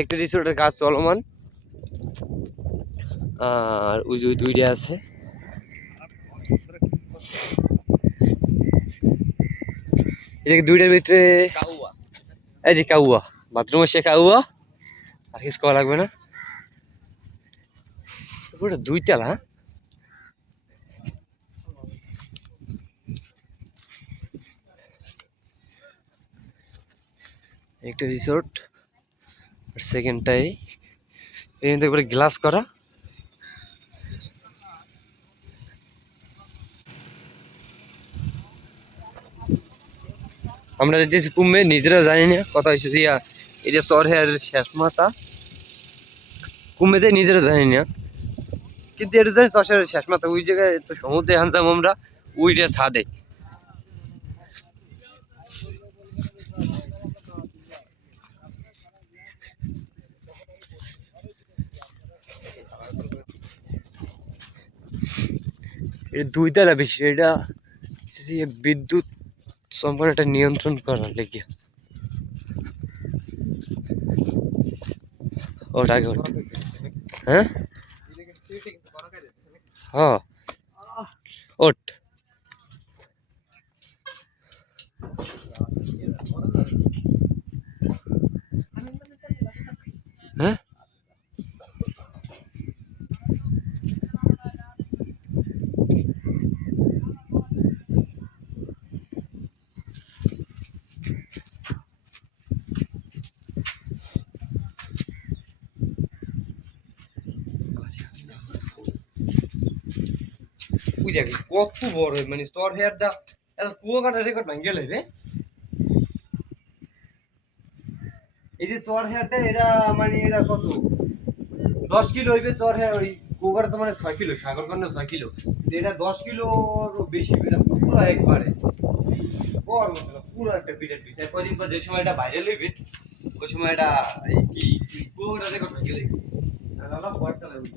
একটা রিসোর্টের কাজ চলমান, আর ওই যে দুইটা আছে। এদিকে দুইটার ভিতরে এই যে কাউয়া, বাথরুম এসে কাউয়া, আর কিছু করা লাগবে না। পুরো দুইতলা। একটা রিসোর্ট, আর সেকেন্ডটাই এখানে একবারে গ্লাস করা। আমরা যেতেছি কুম্ভে, নিজেরা জানি না কথা হয়েছে দিয়া এই যে সরহের শেষ মাথা কুম্ভেতে, নিজেরা জানি না, কিন্তু এটা জানি চরের শেষ মাথা। ওই জায়গায় তো সমুদ্রে আনতাম আমরা, ওইটা ছাদে। এটা দুইতলা বেশি, এটা বিদ্যুৎ সম্পূর্ণ একটা নিয়ন্ত্রণ করার লেগে। ওটা আগে ওঠ, হ্যাঁ হ্যাঁ ওঠ। হ্যাঁ ওই দেখি কত বড়, মানে তোর হেয়ারটা এত কুয়াকাটা রেকর্ড ভাঙ্গে রে। এই যে চর হেয়ারটা, এটা মানে এটা কত 10 কিলো হইবে চর হেয়ার। ওই কুয়াকাটা তো মানে 6 কিলো, সাগরকন্যা 6 কিলো, এটা 10 কিলোর বেশি। এটা পুরো একবারে বড় মতো না, পুরো একটা বিরাট বিষয়। কদিন পর যে সময় এটা ভাইরাল হইবে, ওই সময় এটা কি কুয়াকাটা রেকর্ড ভাঙ্গে লাগবে। দাদা ভয় লাগবে।